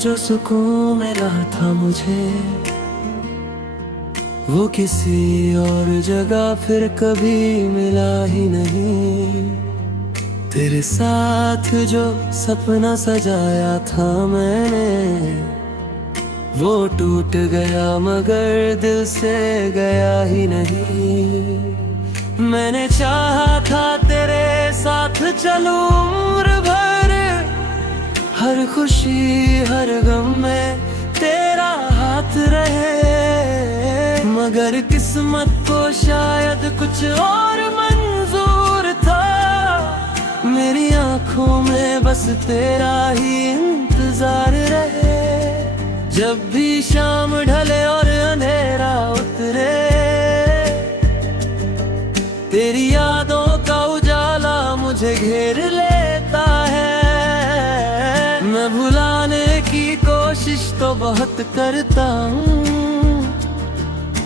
जो सुकून मिला था मुझे, वो किसी और जगह फिर कभी मिला ही नहीं। तेरे साथ जो सपना सजाया था मैंने, वो टूट गया मगर दिल से गया ही नहीं। मैंने चाहा था तेरे साथ चलूं उम्र भर, हर खुशी हर गम में तेरा हाथ रहे। मगर किस्मत को शायद कुछ और मंजूर था, मेरी आंखों में बस तेरा ही इंतजार रहे। जब भी शाम ढले और अंधेरा उतरे, तेरी यादों का उजाला मुझे घेर लेता है। मैं भुलाने की कोशिश तो बहुत करता हूँ,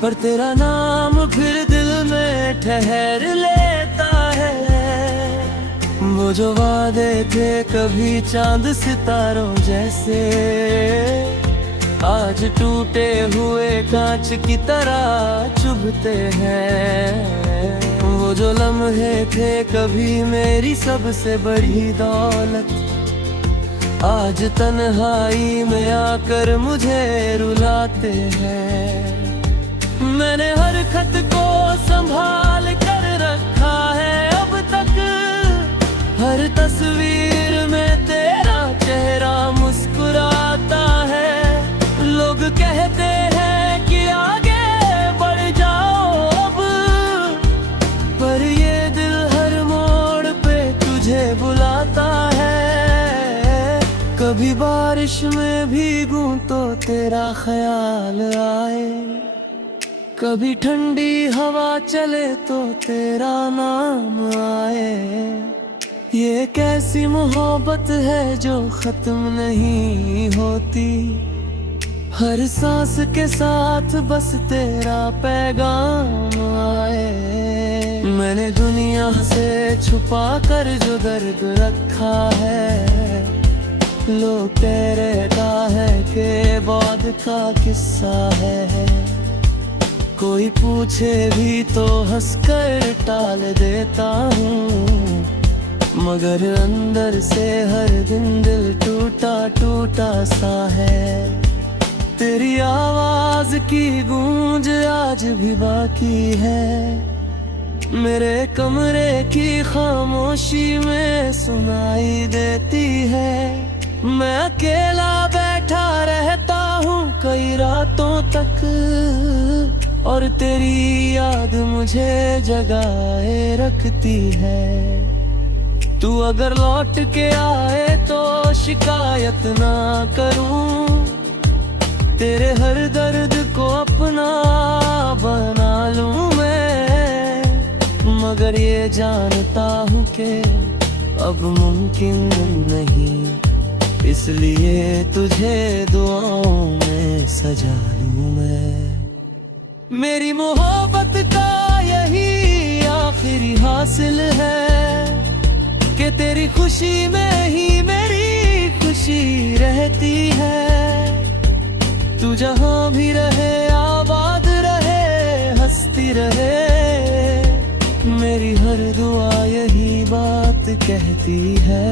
पर तेरा नाम फिर दिल में ठहर लेता है। वो जो वादे थे कभी चांद सितारों जैसे, आज टूटे हुए कांच की तरह चुभते हैं। वो जो लम्हे थे कभी मेरी सबसे बड़ी दौलत, आज तन्हाई में आकर मुझे रुलाते हैं। मैंने हर खत को संभाल कर रखा है अब तक, हर तस्वीर में तेरा चेहरा मुस्कुराता है। लोग कहते हैं कि आगे बढ़ जाओ अब, पर ये दिल हर मोड़ पे तुझे बुलाता है। कभी बारिश में भीगूं तो तेरा ख्याल आए, कभी ठंडी हवा चले तो तेरा नाम आए। ये कैसी मोहब्बत है जो खत्म नहीं होती, हर सांस के साथ बस तेरा पैगाम आए। मैंने दुनिया से छुपा कर जो दर्द रखा है, लोग कह रहता है कि बाद का किस्सा है। कोई पूछे भी तो हंसकर टाल देता हूँ, मगर अंदर से हर दिन दिल टूटा टूटा सा है। तेरी आवाज की गूंज आज भी बाकी है, मेरे कमरे की खामोशी में सुनाई देती है। मैं अकेला बैठा रहता हूँ कई रातों तक, और तेरी याद मुझे जगाए रखती है। तू अगर लौट के आए तो शिकायत ना करूं, तेरे हर दर्द को अपना बना लूं मैं। मगर ये जानता हूँ कि अब मुमकिन नहीं, इसलिए तुझे दुआओं में सजा लूं मैं। मेरी मोहब्बत का यही आखिरी हासिल है कि तेरी खुशी में ही मेरी खुशी रहती है। तू जहाँ भी रहे आबाद रहे, हंसती रहे, मेरी हर दुआ यही बात कहती है।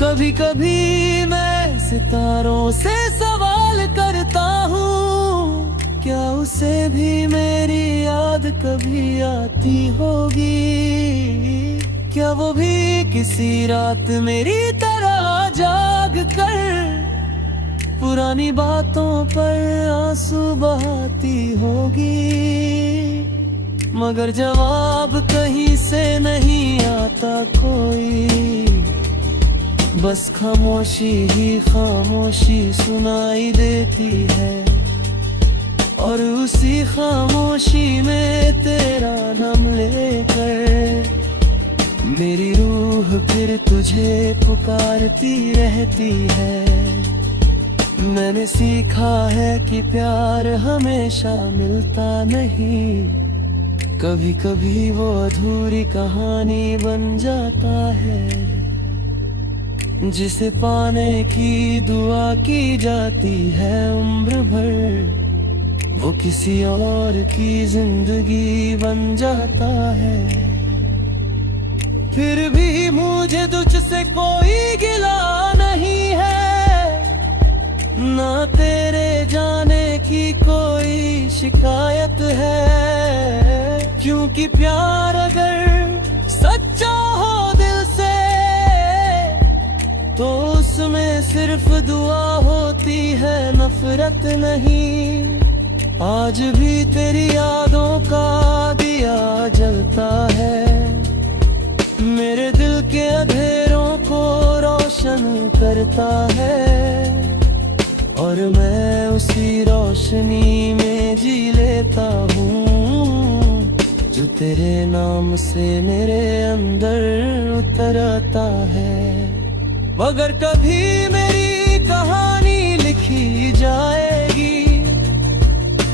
कभी कभी मैं सितारों से सवाल करता हूँ, क्या उसे भी मेरी याद कभी आती होगी? क्या वो भी किसी रात मेरी तरह जाग कर पुरानी बातों पर आंसू बहाती होगी? मगर जवाब कहीं से नहीं आता कोई, बस खामोशी ही खामोशी सुनाई देती है। और उसी खामोशी में तेरा नाम लेकर मेरी रूह फिर तुझे पुकारती रहती है। मैंने सीखा है कि प्यार हमेशा मिलता नहीं, कभी कभी वो अधूरी कहानी बन जाता है। जिसे पाने की दुआ की जाती है उम्र भर, वो किसी और की जिंदगी बन जाता है। फिर भी मुझे तुझसे कोई गिला नहीं है, ना तेरे जाने की कोई शिकायत है। क्योंकि प्यार अगर सच्चा हो दिल से, तो उसमें सिर्फ दुआ होती है, नफरत नहीं। आज भी तेरी यादों का दिया जलता है, मेरे दिल के अंधेरों को रोशन करता है। और मैं उसी रोशनी में जी लेता हूँ, जो तेरे नाम से मेरे अंदर उतर आता है। मगर कभी मेरी कहानी लिखी जाएगी,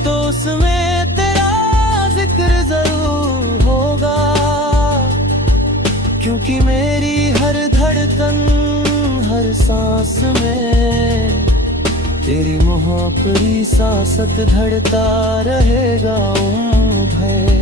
तो उसमें तेरा जिक्र जरूर होगा। क्योंकि मेरी हर धड़कन, हर सांस में तेरी मोहब्बती सांसत धड़ता रहेगा उम्र भर।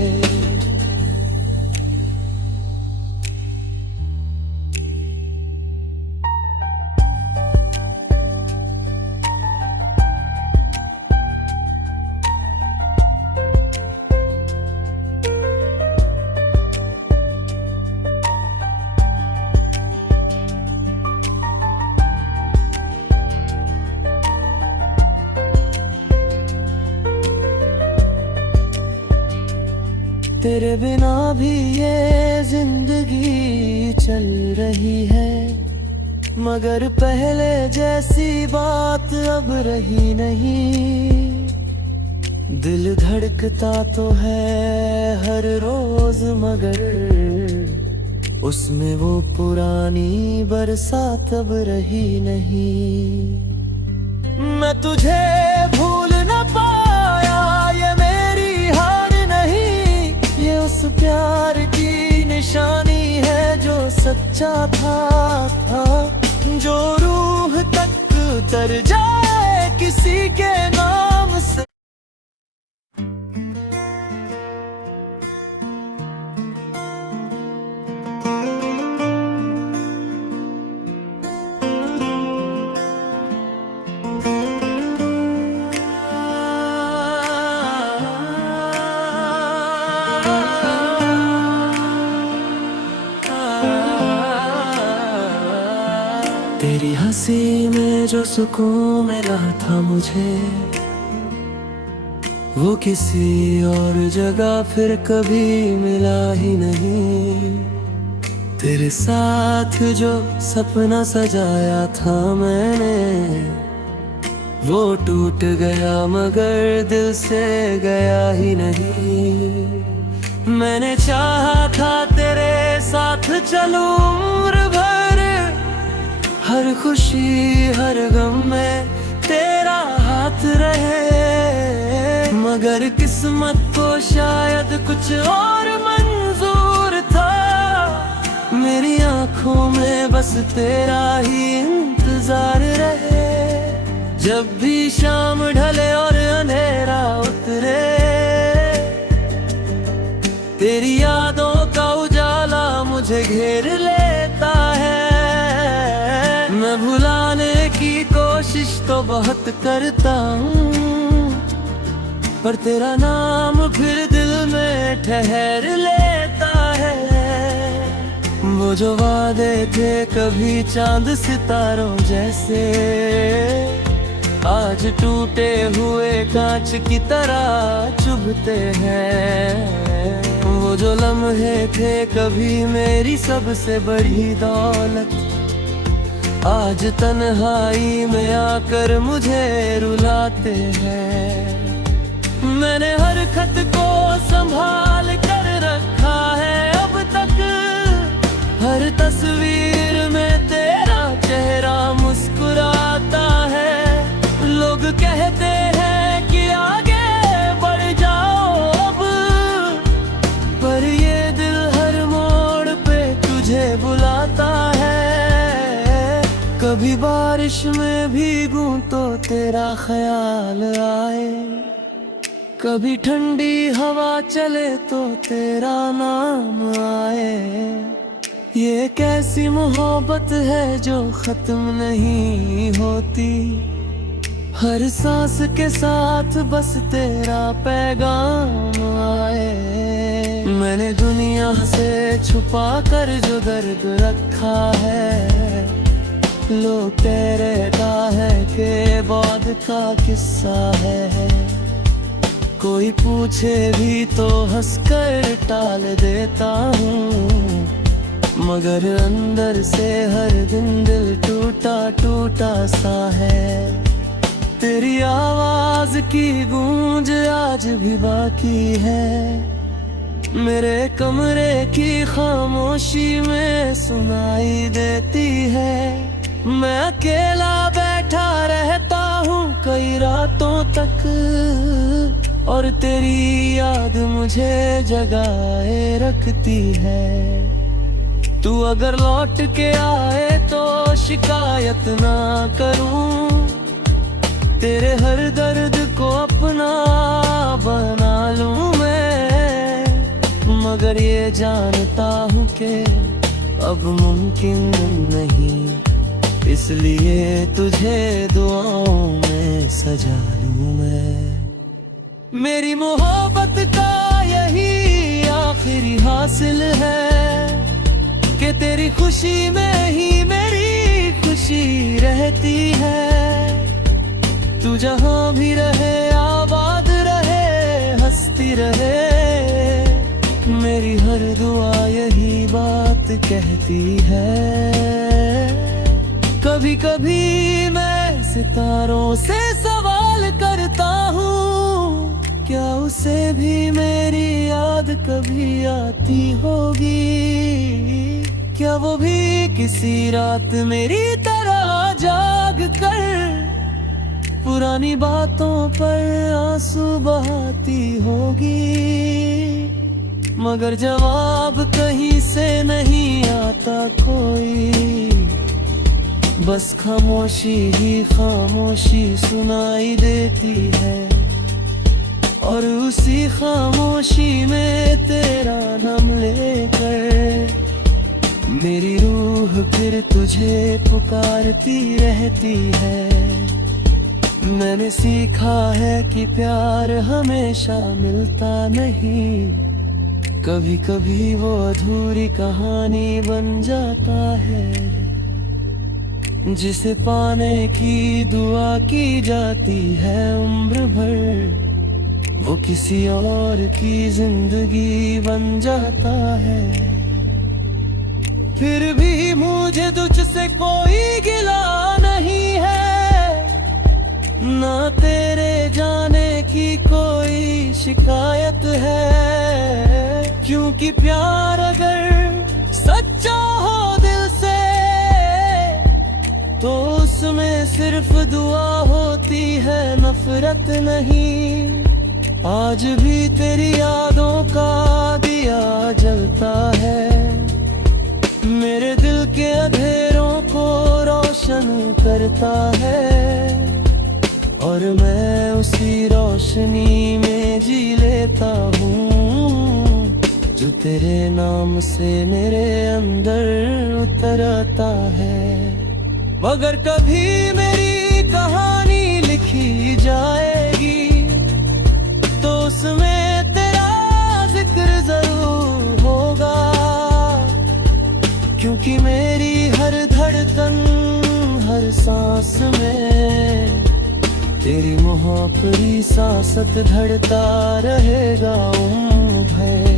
तेरे बिना भी ये जिंदगी चल रही है, मगर पहले जैसी बात अब रही नहीं। दिल धड़कता तो है हर रोज, मगर उसमें वो पुरानी बरसात अब रही नहीं। मैं तुझे भूल न पाया, ये मेरी हार नहीं, ये उस प्यार की निशानी है जो सच्चा था। जो रूह तक तर जाए किसी के नाम से। तेरी हंसी में जो सुकून मिला था मुझे, वो किसी और जगह फिर कभी मिला ही नहीं। तेरे साथ जो सपना सजाया था मैंने, वो टूट गया मगर दिल से गया ही नहीं। मैंने चाहा था तेरे साथ चलूं उम्र भर, हर खुशी हर गम में तेरा हाथ रहे। मगर किस्मत को शायद कुछ और मंजूर था, मेरी आंखों में बस तेरा ही इंतजार रहे। जब भी शाम ढले और अंधेरा उतरे, तेरी यादों का उजाला मुझे घेर लेता है। मैं भुलाने की कोशिश तो बहुत करता हूँ, पर तेरा नाम फिर दिल में ठहर लेता है। वो जो वादे थे कभी चांद सितारों जैसे, आज टूटे हुए कांच की तरह चुभते हैं। वो जो लम्हे थे कभी मेरी सबसे बड़ी दौलत, आज तन्हाई में आकर मुझे रुलाते हैं। मैंने हर खत को संभाल कर रखा है अब तक, हर तस्वीर में तेरा चेहरा मुस्कुराता है। लोग कहते हैं कि आगे बढ़ जाओ अब, पर ये दिल हर मोड़ पे तुझे बुलाता है। बारिश में भीगूं तो तेरा ख्याल आए, कभी ठंडी हवा चले तो तेरा नाम आए। ये कैसी मोहब्बत है जो खत्म नहीं होती, हर सांस के साथ बस तेरा पैगाम आए। मैंने दुनिया से छुपा कर जो दर्द रखा है, लोग कह रहता है कि बाद का किस्सा है। कोई पूछे भी तो हंसकर टाल देता हूँ, मगर अंदर से हर दिन दिल टूटा टूटा सा है। तेरी आवाज की गूंज आज भी बाकी है, मेरे कमरे की खामोशी में सुनाई देती है। मैं अकेला बैठा रहता हूँ कई रातों तक, और तेरी याद मुझे जगाए रखती है। तू अगर लौट के आए तो शिकायत ना करूं, तेरे हर दर्द को अपना बना लूं मैं। मगर ये जानता हूँ कि अब मुमकिन नहीं, इसलिए तुझे दुआओं में सजा लूं मैं। मेरी मोहब्बत का यही आखिरी हासिल है कि तेरी खुशी में ही मेरी खुशी रहती है। तू जहाँ भी रहे आबाद रहे हंसती रहे, मेरी हर दुआ यही बात कहती है। कभी कभी मैं सितारों से सवाल करता हूँ, क्या उसे भी मेरी याद कभी आती होगी? क्या वो भी किसी रात मेरी तरह जाग कर पुरानी बातों पर आंसू बहाती होगी? मगर जवाब कहीं से नहीं आता कोई, बस खामोशी ही खामोशी सुनाई देती है। और उसी खामोशी में तेरा नाम लेकर मेरी रूह फिर तुझे पुकारती रहती है। मैंने सीखा है कि प्यार हमेशा मिलता नहीं, कभी कभी वो अधूरी कहानी बन जाता है, जिसे पाने की दुआ की जाती है उम्र भर। वो किसी और की जिंदगी बन जाता है। फिर भी मुझे तुझसे कोई गिला नहीं है, ना तेरे जाने की कोई शिकायत है। क्योंकि प्यार अगर सच्चा हो दिल से तो उसमें सिर्फ दुआ होती है, नफरत नहीं। आज भी तेरी यादों का दिया जलता है, मेरे दिल के अंधेरों को रोशन करता है। और मैं उसी रोशनी में जी लेता हूँ, जो तेरे नाम से मेरे अंदर उतर आता है। मगर कभी मेरी कहानी लिखी जाएगी तो उसमें तेरा जिक्र जरूर होगा, क्योंकि मेरी हर धड़कन हर सांस में तेरी मोहब्बती सांसत धड़ता रहेगा उम्र भर।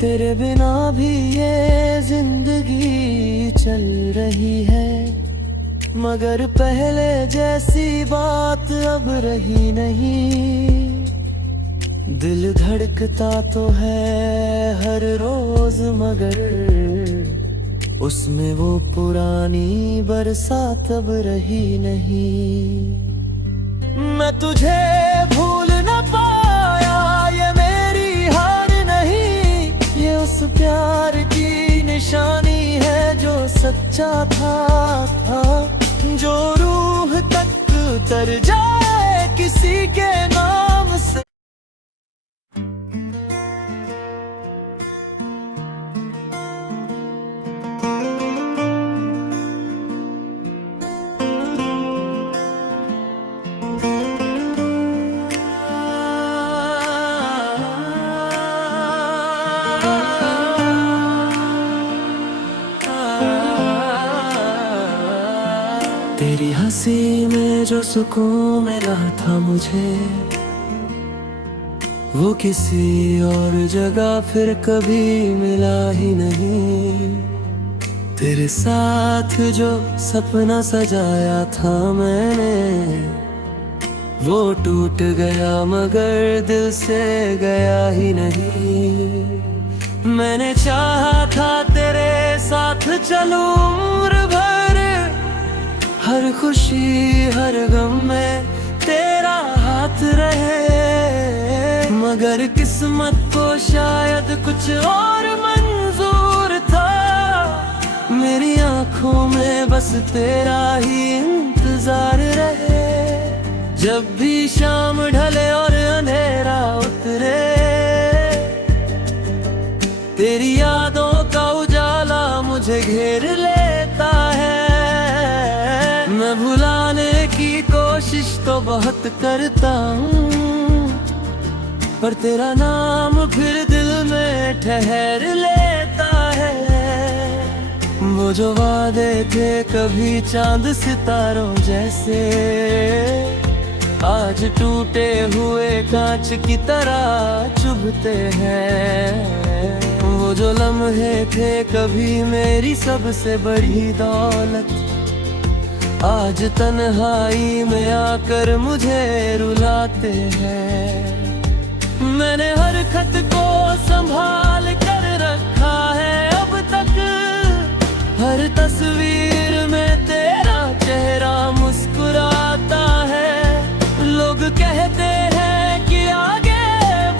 तेरे बिना भी ये जिंदगी चल रही है, मगर पहले जैसी बात अब रही नहीं। दिल धड़कता तो है हर रोज, मगर उसमें वो पुरानी बरसात अब रही नहीं। मैं तुझे भूल न पाया, ये मेरी हार नहीं, ये उस प्यार की निशानी है जो सच्चा था, जो रूह तक तर जाए किसी के नाम से। तेरी हंसी में जो सुकून मिला था मुझे, वो किसी और जगह फिर कभी मिला ही नहीं। तेरे साथ जो सपना सजाया था मैंने, वो टूट गया मगर दिल से गया ही नहीं। मैंने चाहा था तेरे साथ चलूं उम्र भर, हर खुशी हर गम में तेरा हाथ रहे, मगर किस्मत को शायद कुछ और मंजूर था। मेरी आंखों में बस तेरा ही इंतजार रहे, जब भी शाम ढले और अंधेरा उतरे, तेरी यादों का उजाला मुझे घेर लेता है। मैं भुलाने की कोशिश तो बहुत करता हूँ, पर तेरा नाम फिर दिल में ठहर लेता है। वो जो वादे थे कभी चांद सितारों जैसे, आज टूटे हुए कांच की तरह चुभते हैं। वो जो लम्हे थे कभी मेरी सबसे बड़ी दौलत, आज तन्हाई में आकर मुझे रुलाते हैं। मैंने हर खत को संभाल कर रखा है अब तक, हर तस्वीर में तेरा चेहरा मुस्कुराता है। लोग कहते हैं कि आगे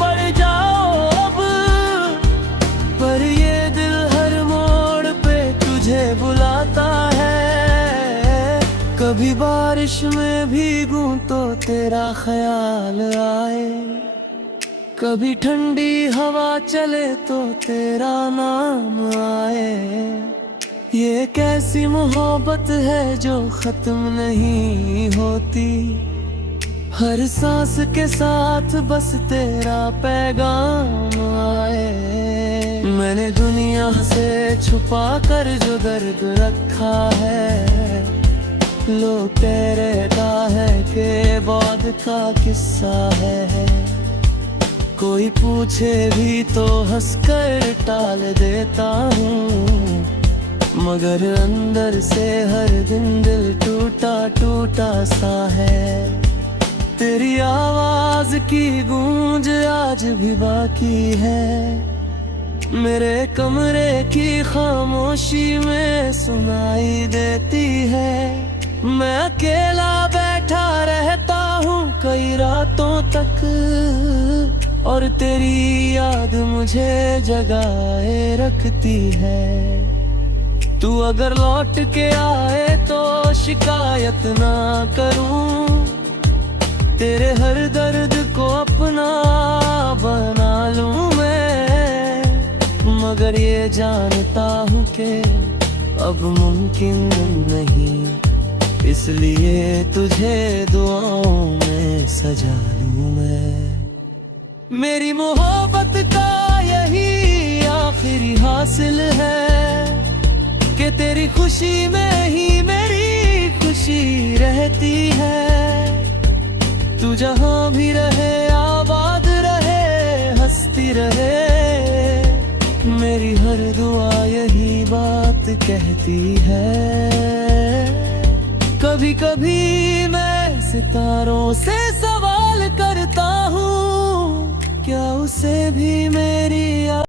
बढ़ जाओ अब, पर ये दिल हर मोड़ पे तुझे बुलाता है। कभी बारिश में भीगूं तो तेरा ख्याल आए, कभी ठंडी हवा चले तो तेरा नाम आए। ये कैसी मोहब्बत है जो खत्म नहीं होती, हर सांस के साथ बस तेरा पैगाम आए। मैंने दुनिया से छुपा कर जो दर्द रखा है, लोग कह रहता है कि बाद का किस्सा है। कोई पूछे भी तो हंसकर टाल देता हूँ, मगर अंदर से हर दिन दिल टूटा टूटा सा है। तेरी आवाज की गूंज आज भी बाकी है, मेरे कमरे की खामोशी में सुनाई देती है। मैं अकेला बैठा रहता हूँ कई रातों तक, और तेरी याद मुझे जगाए रखती है। तू अगर लौट के आए तो शिकायत ना करूँ, तेरे हर दर्द को अपना बना लूँ मैं। मगर ये जानता हूँ कि अब मुमकिन नहीं, इसलिए तुझे दुआओं में सजा लूँ मैं। मेरी मोहब्बत का यही आखिरी हासिल है कि तेरी खुशी में ही मेरी खुशी रहती है। तू जहाँ भी रहे आबाद रहे, हंसती रहे, मेरी हर दुआ यही बात कहती है। कभी कभी मैं सितारों से सवाल करता हूँ, क्या उसे भी मेरी